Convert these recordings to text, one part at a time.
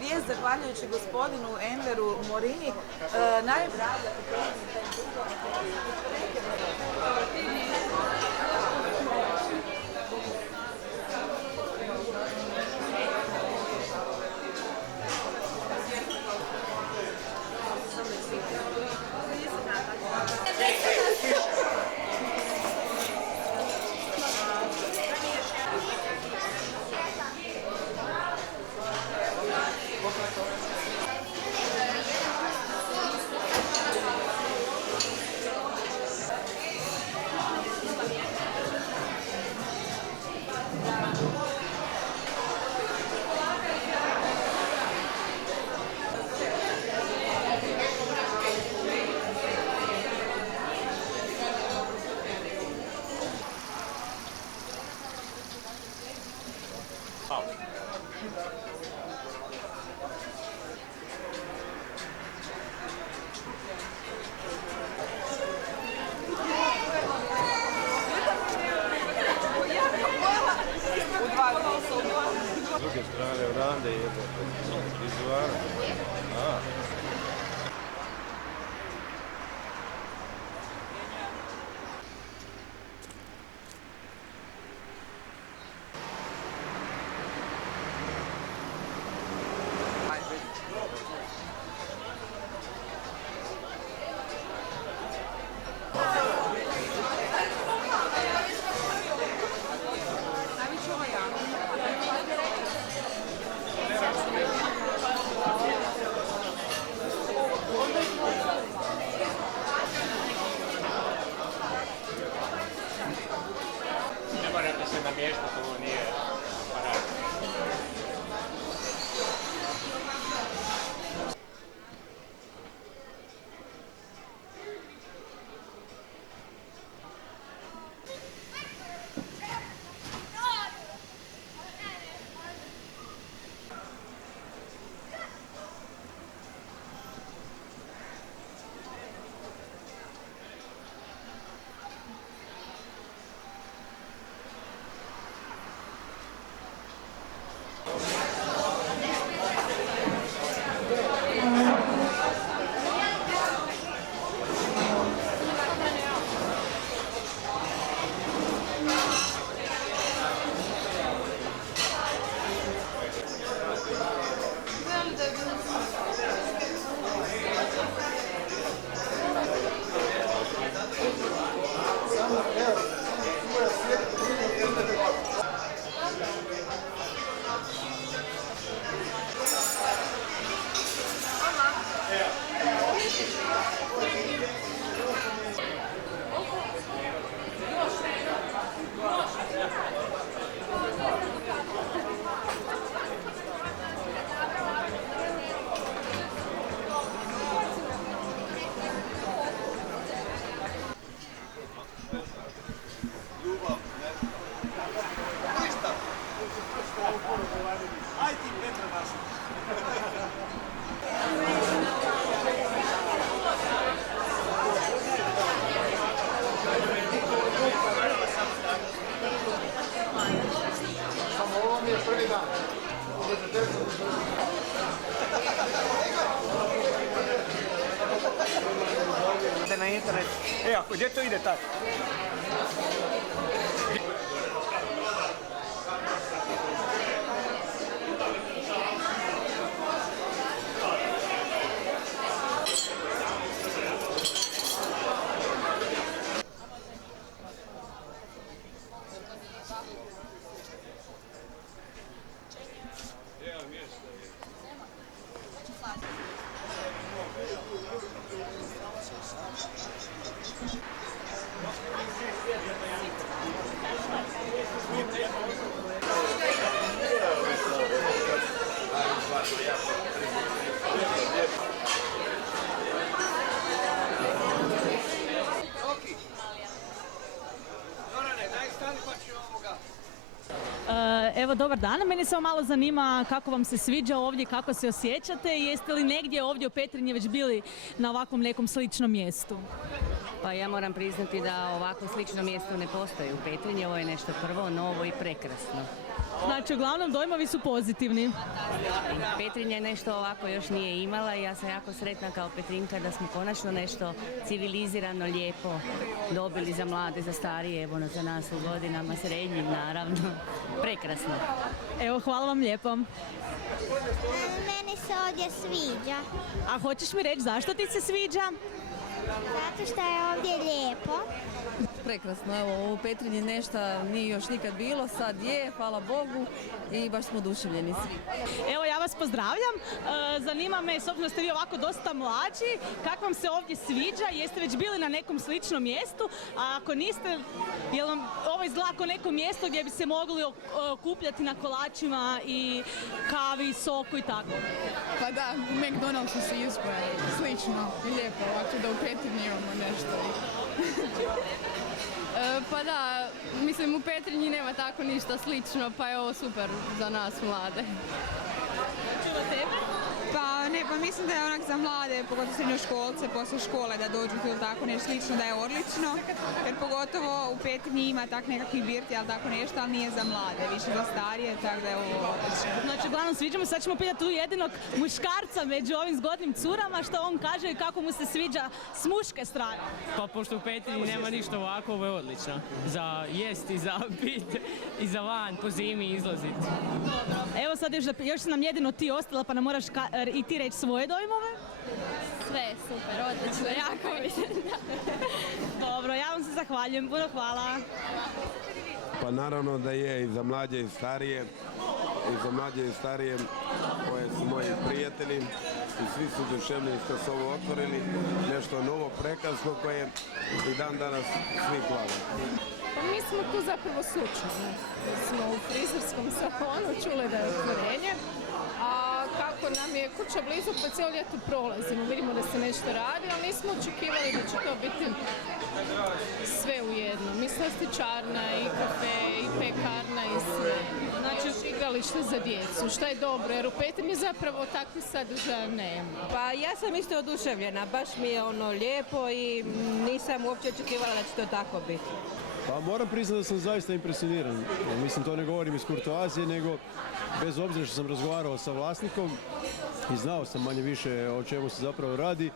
vijest zahvaljujući gospodinu Enveru Morini. S druge strane vrande jebote, izvara. Ne morate se namještati, ovo nije aparat. Aj ti Petra naša. Samo ovo mi je prvi dan. Na internet. Ako gdje to ide tako? Evo, dobar dan. Mene samo malo zanima kako vam se sviđa ovdje, kako se osjećate i jeste li negdje ovdje u Petrinji već bili na ovakvom nekom sličnom mjestu? Pa ja moram priznati da ovako slično mjesto ne postoji u Petrinji, ovo je nešto prvo, novo i prekrasno. Znači, uglavnom dojmovi su pozitivni. Petrinja nešto ovako još nije imala i ja sam jako sretna kao Petrinka da smo konačno nešto civilizirano, lijepo dobili za mlade, za starije, evo za nas u godinama, srednjim naravno. Prekrasno. Evo, hvala vam lijepo. Meni se ovdje sviđa, A hoćeš mi reći zašto ti se sviđa? zato što je ovdje lijepo. Prekrasno, evo u Petrinji nešto nije još nikad bilo, sad je, hvala Bogu i baš smo oduševljeni svi. Evo, ja vas pozdravljam. Zanima me, s obzirom da ste vi ovako dosta mlađi, kako vam se ovdje sviđa? Jeste već bili na nekom sličnom mjestu? A ako niste, jel vam ovo izgleda kao neko mjesto gdje bi se mogli okupljati na kolačima i kavi, soku i tako? Pa da, u McDonald'su se izboje, slično i lijepo, ovako da u Petrinji imamo nešto. Pa da, mislim u Petrinji nema tako ništa slično, pa je ovo super za nas mlade. Pa mislim da je onak za mlade, pogotovo srednjoškolce, poslije škole da dođu tu ili tako nešto slično, da je odlično. Jer pogotovo u Petrinji ima tak nekakvih birti, ali tako nešto, ali nije za mlade, više za starije, tako da je ovo odlično. Znači, uglavnom sviđamo, sad ćemo pitati tu jedinog muškarca među ovim zgodnim curama, što on kaže i kako mu se sviđa s muške strane. Pa pošto u Petrinji nema ništa ovako, ovo je odlično. Za jest i za pit i za van, po zimi izlaziti. Evo sad još si nam jedino ti ostala, pa nam moraš i ti reći svoje dojmove. Sve super, odlično, jako mi. Dobro, ja vam se zahvaljujem, puno hvala. Pa naravno da je i za mlađe i starije, koje su moji prijatelji i svi su oduševljeni što su ovo otvorili, nešto novo, prekrasno koje i dan danas svi plave. Pa mi smo tu zapravo slučajno. Smo u frizerskom salonu čuli da je otvorenje, a kako nam je kuća blizu pa cijelo ljeto prolazimo, vidimo da se nešto radi, ali nismo očekivali da će to biti sve u jedno. Mislim, stičarna i kafe i pekarna i sve. Znači, igralište za djecu, što je dobro, jer u Petrinji zapravo takvi sadržaja nema. Pa ja sam isto oduševljena, baš mi je ono lijepo i nisam uopće očekivala da će to tako biti. Pa moram priznati da sam zaista impresioniran. Mislim, to ne govorim iz kurtoazije, nego bez obzira što sam razgovarao sa vlasnikom i znao sam manje više o čemu se zapravo radi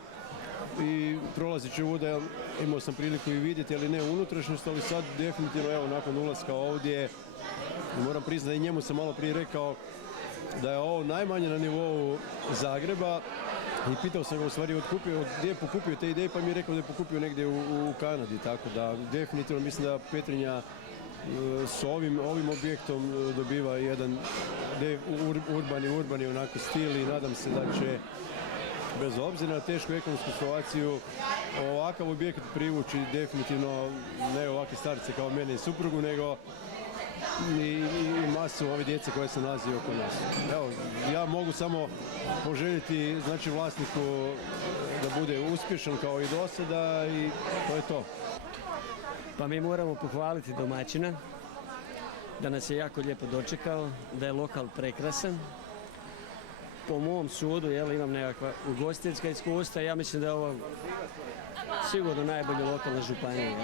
i prolazeći ovuda imao sam priliku i vidjeti, ali ne unutrašnjost, ali sad definitivno, evo, nakon ulaska ovdje, moram priznati da i njemu sam malo prije rekao da je ovo najmanje na nivou Zagreba. I pitao sam ga u stvari gdje je pokupio te ideje, pa mi je rekao da je pokupio negdje u Kanadi, tako da definitivno mislim da Petrinja s ovim objektom dobiva jedan urbani onako stil i nadam se da će, bez obzira na tešku ekonomsku situaciju, ovakav objekt privući definitivno ne ovakve starce kao mene i suprugu, nego i masu ove djece koje se nalazi oko nas. Evo, ja mogu samo poželjeti, znači, vlasniku da bude uspješan kao i do sada i to je to. Pa mi moramo pohvaliti domaćina, da nas je jako lijepo dočekao, da je lokal prekrasan. Po mom sudu, imam nekakva ugostiteljska iskustva, ja mislim da je ovo sigurno najbolji lokal na županiji.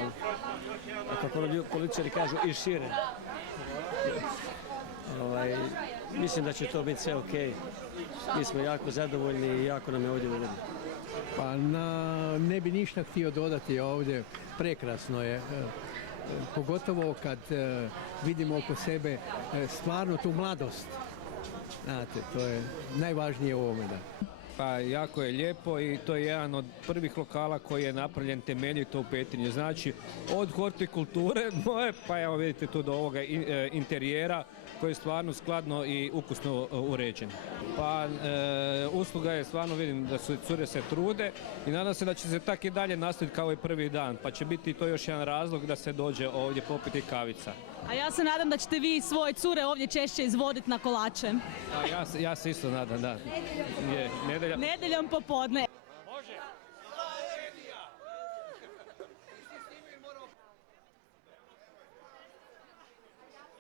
A kako političari kažu, i šire. Mislim da će to biti sve ok. Mi smo jako zadovoljni i jako nam je ovdje ugodno. Pa ne bi ništa htio dodati ovdje, prekrasno je. Pogotovo kad vidimo oko sebe stvarno tu mladost. Znate, to je najvažnije u ovome. Da. Pa jako je lijepo i to je jedan od prvih lokala koji je napravljen temeljito u Petrinji. Znači, od hortikulture moje, pa evo vidite tu do ovoga interijera koji je stvarno skladno i ukusno uređen. Pa usluga je stvarno, vidim da su cure se trude i nadam se da će se tako i dalje nastaviti kao i prvi dan, pa će biti to još jedan razlog da se dođe ovdje popiti kavica. A ja se nadam da ćete vi svoje cure ovdje češće izvoditi na kolače. Ja se isto nadam, da. Nedeljom popodne. Može.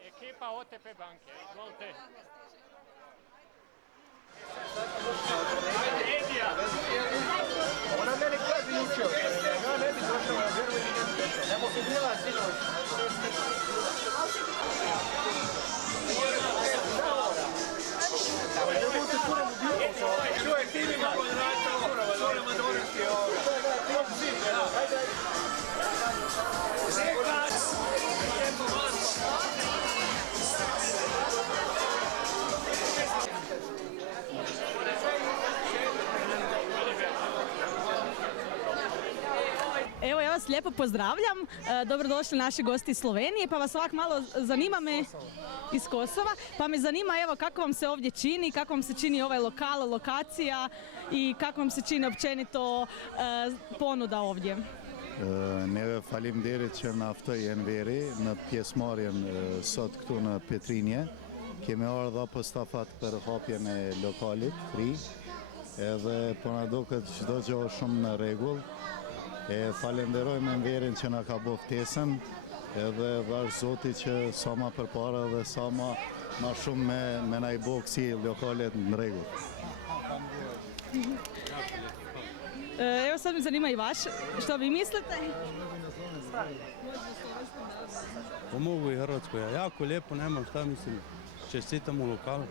Ekipa OTP banke, izvolite. Ona meni kaže jučer, ja ne bi došao. Ja vas lijepo pozdravljam, dobrodošli naši gosti iz Slovenije, pa vas ovak malo zanima me iz Kosova, pa me zanima evo kako vam se ovdje čini, kako vam se čini ovaj lokal, lokacija i kako vam se čini općenito ponuda ovdje. Neve faleminderit që na ftoi Enveri në pjesëmarrjen sot këtu në Petrinje. Kemi ardhur apo stafat për hapjen e lokalit fri, edhe po na duket çdo gjë është shumë në rregull. E falenderojmë Enverin që na ka bërë ftesën, edhe vash Zoti që sa më përpara dhe sa më shumë me na i bëu kësi lokalet në rregull. Evo sad me zanima i vaš, što vi mislite? Pomogu i Hrvatskoj, jako lijepo, nemam šta mislim, čestitam u lokalu,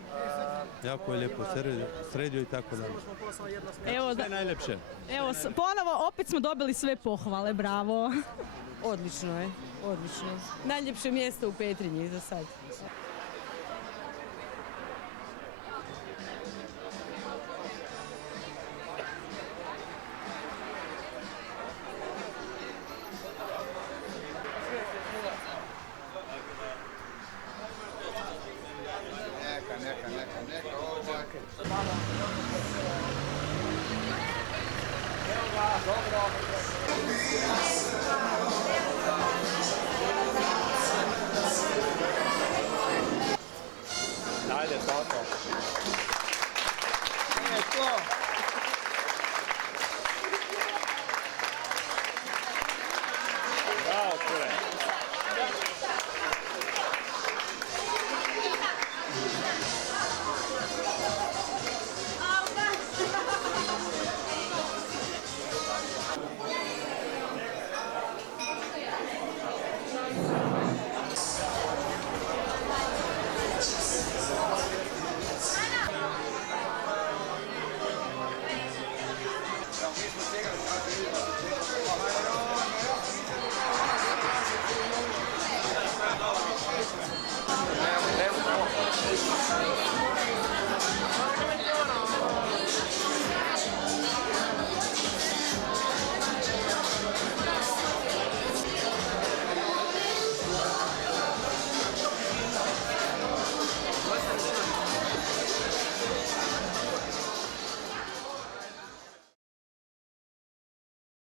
jako je lijepo sredio i tako dalje. Evo, sve najljepše. Evo, ponovo opet smo dobili sve pohvale, bravo. Odlično je, odlično. Najljepše mjesto u Petrinji za sad.